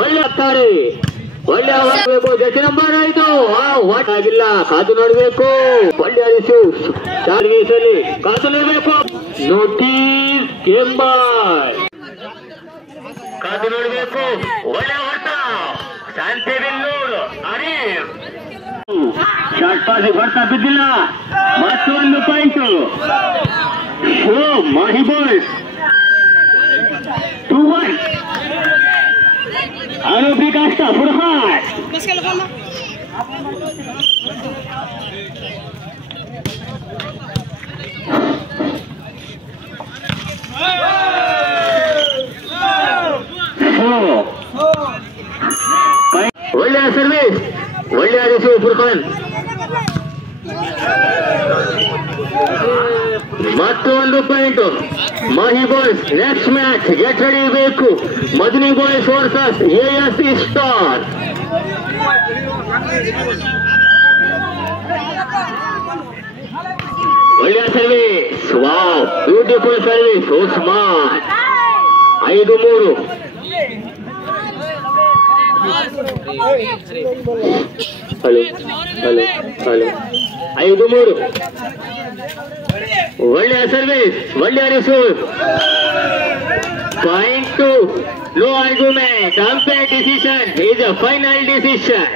ಒಳ್ಳೆ ಆಗ್ತಾರೆ. ಒಳ್ಳೆ ಆಗಬೇಕು. ಜೊತೆ ನಂಬರ್ 5 ವಾಟ್ ಆಗಿಲ್ಲ, ಕಾದು ನೋಡ್ಬೇಕು. ಒಳ್ಳೆ ಆರಿಸು ಸರ್ವೀಸಲ್ಲಿ ಕಾದು ನೋಡ್ಬೇಕು. ನೋಟಿಸ್ ಕೆಂಬಾಯ್ ಕಾದು ನೋಡ್ಬೇಕು. ಒಳ್ಳೆ ಹೊರಟ ಶಾಂತಿಬಿಲ್ಲೂರು ಅರೀಫ್ ಶಾರ್ಟ್ ಪಾಸ್ ಹೊರಟ ಬಿದ್ದಿಲ್ಲ. ಮತ್ತೊಂದು ಪಾಯಿಂಟ್ ಶೋ ಮಾಹಿಬೋಲ್ಸ್ 2-1 ಆರೋಪಿ ಕಾಷ್ಟ ಫುರ್ಹಾನ್ ಒಳ್ಳೆಯ ಸರ್ವಿಸ್. ಒಳ್ಳೆಯ ರಿಸೀವ್ ಫುರ್ಖಾನ್. ಮತ್ತೊಂದು point Mahi boys. Next match get ready ಬೇಕು. Madani boys versus AS star. ಒಳ್ಳೆಯ service. Wow, beautiful service Usman. 5-3. Hello hello hello 5-3. ಒಳ್ಳೆಯ ಸರ್ವಿಸ್. ಒಳ್ಳೆಯ receive. Point to no argument. Umpire decision is a final decision.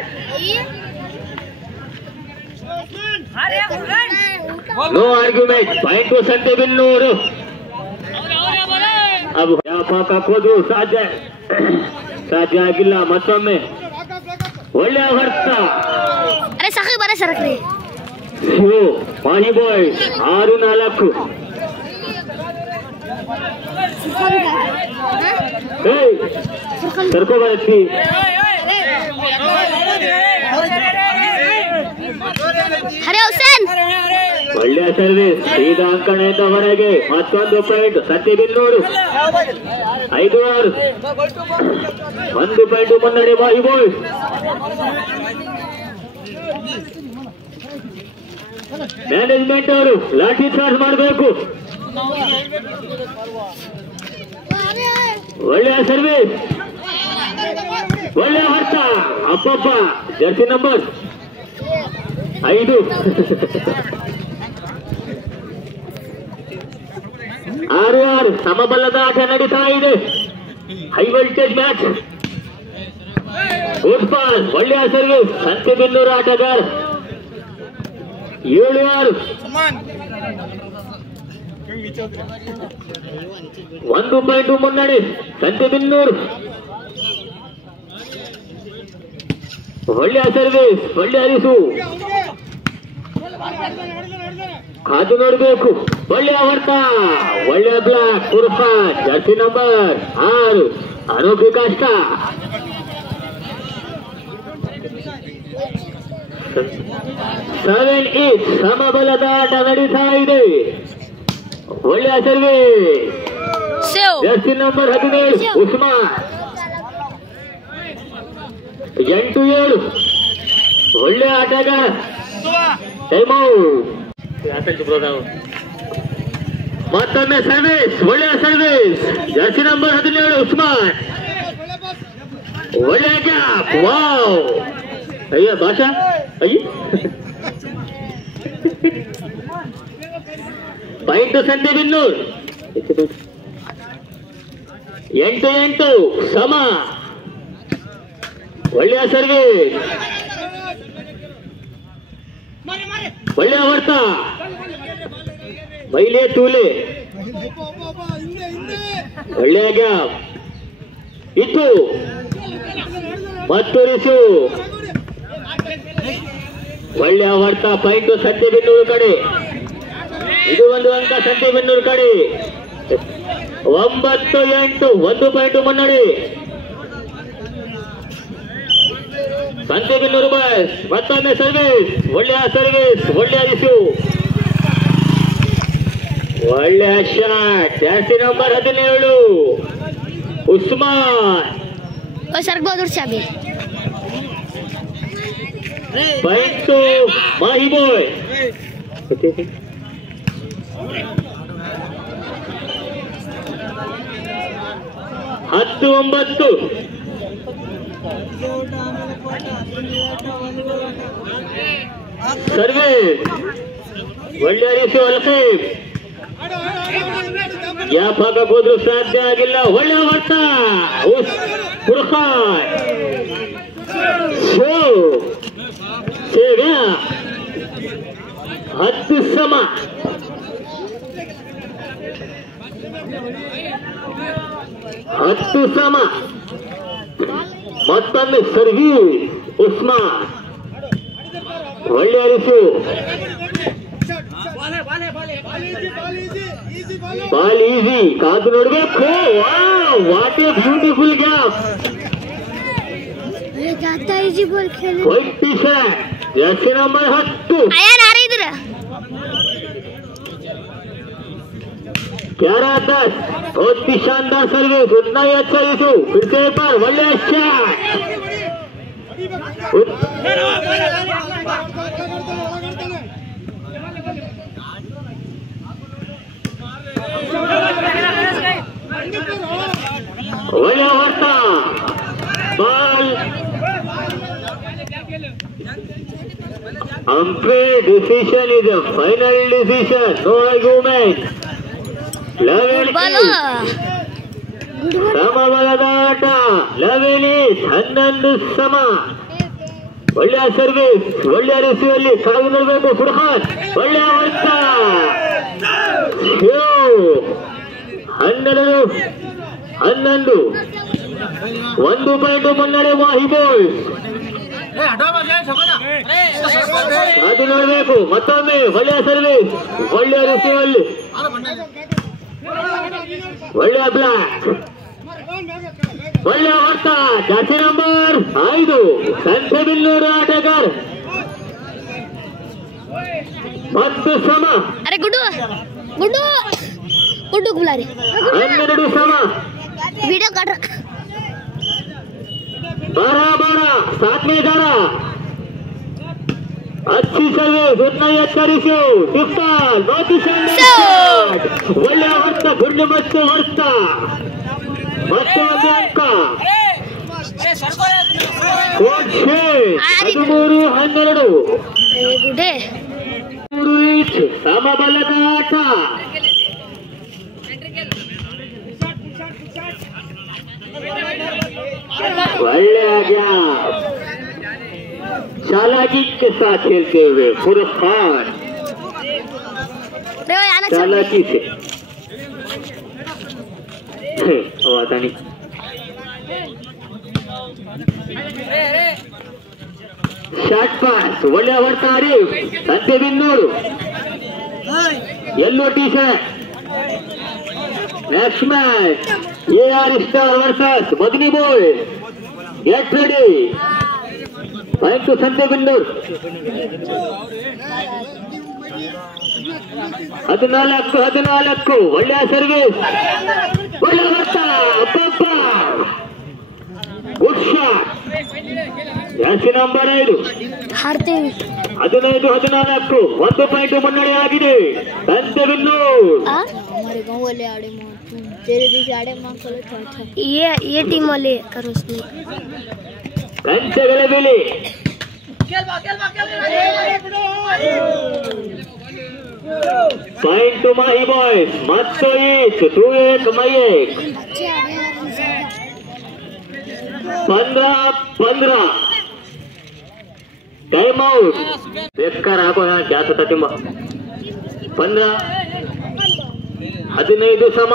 No argument. Point to Santebennur. अब ಪಾಕ ಹಾಕೋದು ಸಾಧ್ಯ ಆಗಿಲ್ಲ. ಮತ್ತೊಮ್ಮೆ ಒಳ್ಳೆಯ ಹೊರತ. ಮಾಹಿ ಬಾಯ್ಸ್ 6-4. ಸರ್ಕೋ ಬರತ್ತಿ. ಒಳ್ಳೆಯ ಸರ್ವಿಸ್. ಸೀದಾ ಅಂಕಣೆಯಿಂದ ಹೊರಗೆ. ಮತ್ತೊಂದು ಪಾಯಿಂಟ್ ಸಂತೆಬಿನ್ನೂರು. 5-6. 1 ಪಾಯಿಂಟ್ ಮುನ್ನಡೆ ಮಾಹಿ ಬಾಯ್ಸ್. ಮ್ಯಾನೇಜ್ಮೆಂಟ್ ಅವರು ಲಾಠಿ ಚಾರ್ಜ್ ಮಾಡಬೇಕು. ಒಳ್ಳೆಯ ಸರ್ವಿಸ್. ಒಳ್ಳೆಯ ಹೊರತ. ಅಪ್ಪಪ್ಪ ಜರ್ಸಿ ನಂಬರ್ 5. 6-6. ಸಮಬಲದ ಆಟ ನಡೀತಾ ಇದೆ. High voltage match. Good pass. ಒಳ್ಳೆಯ ಸರ್ವಿಸ್. ಸಂತೆಬಿನ್ನೂರು ಆಟಗಾರ. 7-6. 1 ಪಾಯಿಂಟ್ ಮುನ್ನಡೆ ಸಂತೆಬಿನ್ನೂರು. ಒಳ್ಳೆಯ ಸರ್ವಿಸ್. ಒಳ್ಳೆಯ ಅರಿಸು. ಕಾದು ನೋಡಬೇಕು. ಒಳ್ಳೆಯ ಹೊರತ. ಒಳ್ಳೆಯ ಬ್ಲಾಕ್. Furqan Jersey number 6. ಆರೋಪಿ ಕಾಷ್ಟ. 7-8. ಸಮಬಲದ ಆಟ ನಡೀತಾ ಇದೆ. ಒಳ್ಳೆಯ ಸರ್ವಿಸ್. Jersey number 17 Usman. 8-7. ಒಳ್ಳೆಯ ಆಟಗಾರ. Time out. ಮತ್ತೊಮ್ಮೆ ಸರ್ವಿಸ್. ಒಳ್ಳೆಯ ಸರ್ವಿಸ್. Jersey number 17 Usman. ಒಳ್ಳೆಯ ಗ್ಯಾಪ್. ವಾವ್. ಅಯ್ಯ ಭಾಷಾ ಅಯ್ಯ. ಪಾಯಿಂಟ್ ಸಂತೆಬಿನ್ನೂರು. 8-8 ಸಮ. ಒಳ್ಳೆಯ ಸರ್ವಿಸ್. ಒಳ್ಳೆಯ ಹೊರತ. ಮೈಲೆ ತೂಲೆ. ಒಳ್ಳೆಯ ಗ್ಯಾಪ್ ಇತ್ತು. ಮತ್ತು ರಿಸು. ಒಳ್ಳೆಯ ಹೊರತ. ಪಾಯಿಂಟ್ ಸಂತೆಬಿನ್ನೂರು ಕಡೆ. ಇದು 1 ಅಂಕ ಸಂತೆಬಿನ್ನೂರು ಕಡೆ. 9-8. 1 ಪಾಯಿಂಟ್ ಮುನ್ನಡೆ ಸಂತೆಬಿನ್ನೂರು ಬಾಯ್ಸ್. ಮತ್ತೊಮ್ಮೆ ಸರ್ವಿಸ್. ಒಳ್ಳೆಯ ಸರ್ವಿಸ್. ಒಳ್ಳೆಯ ರಿಸೀವ್. ಒಳ್ಳೆಯ shot. Jersey number 17 Usman. Point Mahi boy. 10-9. Service ಒಳ್ಳೆ ರೀತಿ ಒಳಗೆ ಯಾವ ಭಾಗಕ್ಕೆ ಹೋದ್ರೂ ಸಾಧ್ಯ ಆಗಿಲ್ಲ. ಒಳ್ಳೆ ಹೊತ್ತ ಫುರ್ಖಾನ್ ಸೇಗ 10 ಸಮ. ಮತ್ತೊಂದು ಸರ್ವೀಸ್ ಉಸ್ಮಾನ್ ಒಳ್ಳೆ ಅರಿಸು. ಬಾಲ್ ಈಸಿ ಕಾದು ನೋಡ್ಬೇಕು. What A beautiful gap. White T shirt Jersey number 10. ग्यारह 10. बहुत ही शानदार सर्विस. उतना ही अच्छा इशू. फिर से एक बार वल्ले शॉट. वल्ले वार्ता ball umpire decision is a final decision. No argument. ಸಮಬಲದ ಆಟ. 11 ಸಮ. ಒಳ್ಳೆಯ ಸರ್ವಿಸ್ ಒಳ್ಳೆಯ ರಿಸೀವಲ್ಲಿ ಕಾದು ನಿಲ್ಲಬೇಕು ಫುರ್ಖಾನ್. ಒಳ್ಳೆಯ ಹೊತ್ತ 12-11. 1 ಪಾಯಿಂಟ್ ಮುನ್ನಡೆ ಮಾಹಿ ಬಾಯ್ಸ್. ಅದು ನೋಡಬೇಕು. ಮತ್ತೊಮ್ಮೆ ಒಳ್ಳೆಯ ಸರ್ವಿಸ್ ಒಳ್ಳೆಯ ರಿಸೀವಲ್ಲಿ ಒಳ್ಳೆಯ ಬ್ಲಾಕ್. ಒಳ್ಳೆಯ ಹೊತ್ತ ಜರ್ಸಿ ನಂಬರ್ 5 ಸಂತೆಬಿಲ್ಲೂರು ಆಟಗಾರ. 10 ಸಮ. 12 ಸಮ. 12 7वें धारा. अच्छी सर्विस. उतना ही अच्छा रिसीव. इफ्तार बहुत ही शानदार. ಒಳ್ಳೆಯ ಹೊತ್ತ ಗುಂಡು ಮತ್ತು ಹೊತ್ತ ಮತ್ತೊಂದು ಅಂಕ. 13-12. ಸಮಬಲದ ಆಟ. ಒಳ್ಳೆಯ ಗ್ಯಾಪ್. चालाकी के साथ खेलते हुए फुरखान चालाकी से आता नहीं. Short pass. ಒಳ್ಳೆಯ ಹೊರತ Arif Santebennur. Yellow T shirt. Next match AR star versus Madani boy. Get ready. Point Santebennur. 14. ಒಳ್ಳೆಯ ಸರ್ವಿಸ್ ಒಳ್ಳೆಯ ಹೊರತ. Good shot. Jersey number 5 15-14. 1 point ಮುನ್ನಡೆ ಆಗಿದೆ ಸಂತೆಬಿನ್ನೂರು. ये टीम वाले करो ಕಂಚಗಳ ಬೆಲೆ. Point Mahi boys. ಮತ್ತು 2-1 ಮಯೇಕ್. 15 ಟೈಮ್ ಔಟ್. ಬೇಕಾರ ಹಾಕೋಣ ಜಾಸ್ತಿ ತುಂಬ. 15 ಸಮ.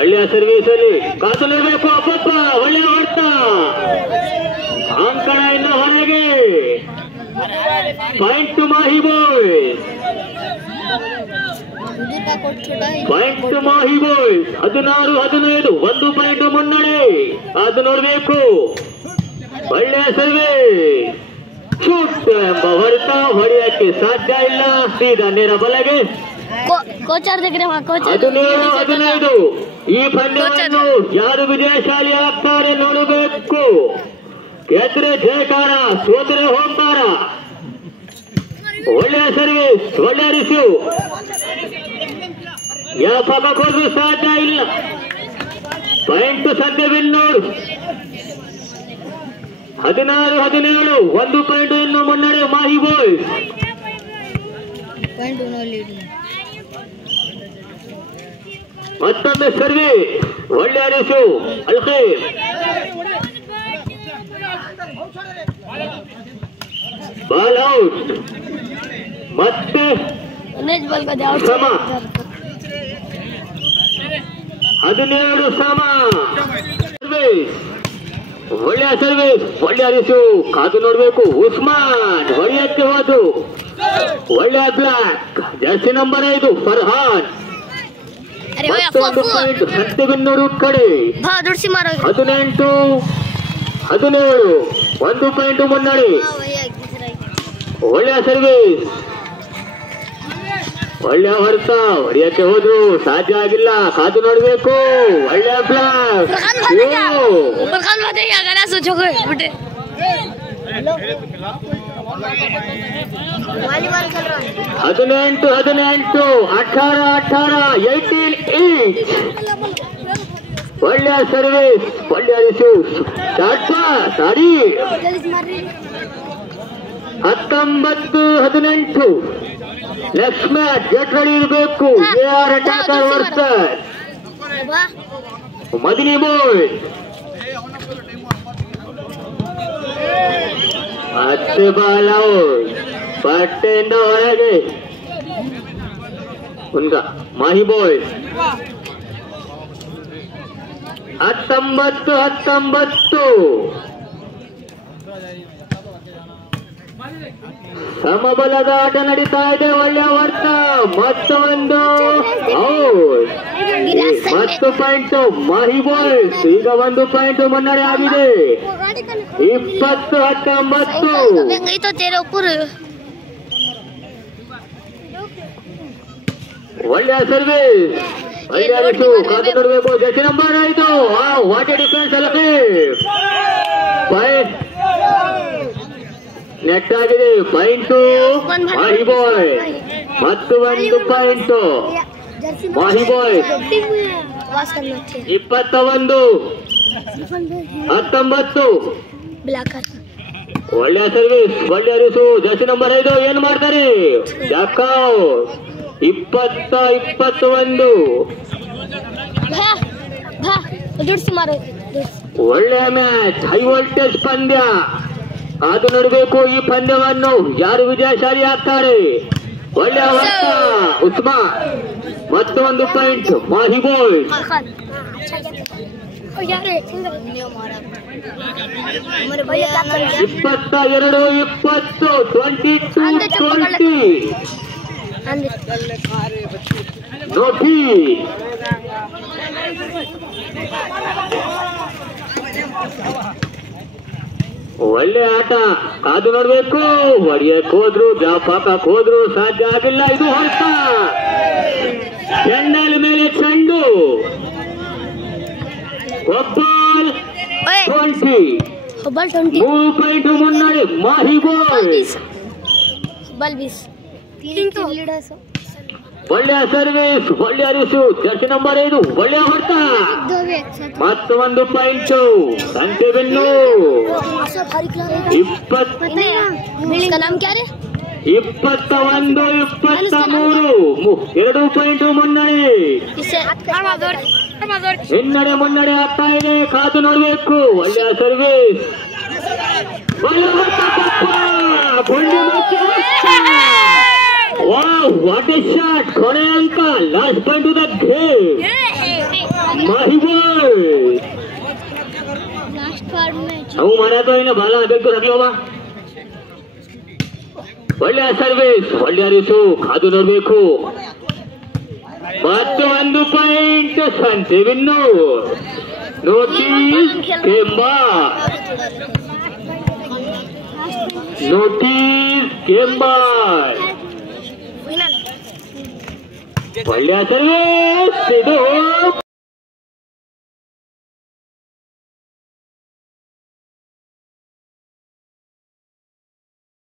ಒಳ್ಳೆಯ ಸರ್ವಿಸ್ ಅಲ್ಲಿ ಕಾದು ನಿಲ್ಲಬೇಕು. ಅಪ್ಪಪ್ಪ ಒಳ್ಳೆಯ ಹೊರತ. ಅಂಕಣ ಇನ್ನು ಹೊರಗೆ. Point Mahi boys. 16-15. 1 ಪಾಯಿಂಟ್ ಮುನ್ನಡೆ. ಅದು ನೋಡಬೇಕು. ಒಳ್ಳೆಯ ಸರ್ವಿಸ್. ಶೂಟ್ ಎಂಬ ಹೊರತ ಹೊಡೆಯಕ್ಕೆ ಸಾಧ್ಯ ಇಲ್ಲ. ಸೀದಾ ನೇರ ಬಲಗೆ. 15. ಈ ಪಂದ್ಯವನ್ನು ಯಾರು ವಿಜಯಶಾಲಿ ಆಗ್ತಾರೆ ನೋಡಬೇಕು. ಗೆದ್ರೆ ಜಯಕಾರ, ಸೋದರೆ ಹೋಂಕಾರ. ಒಳ್ಳೆಯ ಸರ್ವಿಸ್ ಒಳ್ಳೆಯ ರಿಸೀವ್. ಯಾವ ಪಕ್ಕಕ್ಕೆ ಹೋದ್ರೂ ಸಾಧ್ಯ ಇಲ್ಲ. ಪಾಯಿಂಟ್ ಸಂತೆಬೆನ್ನೂರು 16-17. 1 ಪಾಯಿಂಟ್ ಇನ್ನು ಮುನ್ನಡೆ ಮಾಹಿ ಬಾಯ್ಸ್. ಮತ್ತೊಮ್ಮೆ ಸರ್ವೆ ಒಳ್ಳೆ ಅರಿಸು ಅಲ್ಕೆ ಬಾಲ್ ಔಟ್. ಮತ್ತೆ ಸಮ 17 ಸಮ. ಸರ್ವಿಸ್ ಒಳ್ಳೆಯ ಸರ್ವಿಸ್ ಒಳ್ಳೆ ಅರಿಸು ಕಾದು ನೋಡ್ಬೇಕು. ಉಸ್ಮಾನ್ ಹೊಡೆಯಕ್ಕೆ ಹೋದು ಒಳ್ಳೆಯ ಬ್ಲಾಕ್ ಜರ್ಸಿ ನಂಬರ್ 5 ಫರ್ಹಾನ್. ಮತ್ತೊಂದು ಪಾಯಿಂಟ್ ಸಂತೆಬೆನ್ನೂರು ಕಡೆ 18-17. 1 ಪಾಯಿಂಟ್ ಮುನ್ನಡೆ. ಒಳ್ಳೆಯ ಸರ್ವಿಸ್ ಒಳ್ಳೆಯ ಹೊರತ ಹೊಡೆಯಕ್ಕೆ ಹೋದ್ರು ಸಾಧ್ಯ ಆಗಿಲ್ಲ ಕಾದು ನೋಡ್ಬೇಕು. ಒಳ್ಳೆಯ ಬ್ಲಾಕ್ 18-18. 18-18. ಒಳ್ಳೆಯ ಸರ್ವಿಸ್ ಒಳ್ಳೆಯ receive sari. 19-18. Next match get ready ಇರಬೇಕು. AR ಅಟ್ಯಾಕರ್ ವರ್ಸಸ್ ಮದಿನಿ ಬಾಯ್. ಮತ್ತೆ ಬಾಲ್ ಔಟ್. ಬಟ್ಟೆಯಿಂದ ಹೊರಗೆ ಮಾಹಿ ಬಾಯ್. 19-19. ಸಮಬಲದ ಆಟ ನಡೀತಾ ಇದೆ. ಒಳ್ಳೆಯ ವರ್ತ. ಮತ್ತೊಂದು ಔಟ್. 10 point Mahi boys. ಈಗ 1 ಪಾಯಿಂಟ್ ಮುನ್ನಡೆ ಆಗಿದೆ. 20-19. ಒಳ್ಳೆಯ ಸರ್ವಿಸ್ ಒಳ್ಳೆಯ ರಿಸು ಕಾದು ನೋಡಬೇಕು. Jersey number 5 what A defence ಅಲ್ಲವೇ. ನೆಟ್ ಆಗಿದೆ. ಪಾಯಿಂಟ್ ಮಾಹಿ ಬಾಯ್. ಮತ್ತು 1 ಪಾಯಿಂಟ್ ಮಾಹಿ ಬಾಯ್. 21-19. ಒಳ್ಳೆಯ ಸರ್ವಿಸ್ ಒಳ್ಳೆಯ ರಿಸು ಜರ್ಸಿ ನಂಬರ್ 5 ಏನ್ ಮಾಡ್ತಾರೆ. ಜಾಕೌ 20-21. ಒಳ್ಳೆಯ ಮ್ಯಾಚ್ ಹೈ ವೋಲ್ಟೇಜ್ ಪಂದ್ಯ. ಕಾದು ನೋಡಬೇಕು ಈ ಪಂದ್ಯವನ್ನು ಯಾರು ವಿಜಯಶಾಲಿ ಆಗ್ತಾರೆ. ಒಳ್ಳೆಯ ವರ್ತ ಉಸ್ಮಾನ್. ಮತ್ತು 1 ಪಾಯಿಂಟ್ ಮಾಹಿ ಬಾಯ್. 22-20. ನೋಟಿ ಒಳ್ಳೆ ಆಟ ಕಾದು ನೋಡ್ಬೇಕು. ಹೊಡೆಯಕ್ಕೆ ಹೋದ್ರು ಜಾಪಾಕಕ್ಕೆ ಹೋದ್ರು ಸಾಧ್ಯ ಆಗಿಲ್ಲ. ಇದು ಹೊರತ ಚೆಂಡಲ್ ಮೇಲೆ ಚೆಂಡು. ಒಬ್ಬಾಲ್ 20. 3 ಪಾಯಿಂಟ್ ಮುನ್ನಡೆ ಮಾಹಿ ಬಾಯ್. ಒಳ್ಳೆಯ ಸರ್ವಿಸ್ ಒಳ್ಳೆಯ ರಿಸು ಜರ್ಸಿ ನಂಬರ್ 5 ಒಳ್ಳೆಯ ಹೊರತ. ಮತ್ತು 1 ಪಾಯಿಂಟ್ ಸಂತೆಬೆನ್ನೂರು. 21-23. 2 ಪಾಯಿಂಟ್ ಮುನ್ನಡೆ. ಮುನ್ನಡೆ ಆಗ್ತಾ ಇದೆ. ಕಾದು ನೋಡ್ಬೇಕು. ಒಳ್ಳೆಯ ಸರ್ವಿಸ್ ಒಳ್ಳೆಯ ವಾಟ್ ಎ ಶಾಟ್. ಕೊನೆ ಅಂಕ last point the game Mahi boy. ಅವು ಮಾರಾ तो इन्हें बाला देख तो रख लो बा. ಒಳ್ಳೆಯ ಸರ್ವಿಸ್ ಒಳ್ಳೆಯ ರಿಸು ಕಾದು ನೋಡ್ಬೇಕು. ಮತ್ತು 1 ಪಾಯಿಂಟ್ ಸಂತೆಬೆನ್ನೂರು. ನೋಟಿಸ್ ಕೆಂಬಾರ್. ಒಳ್ಳೆಯ ಸರ್ವಿಸ್ ಇದು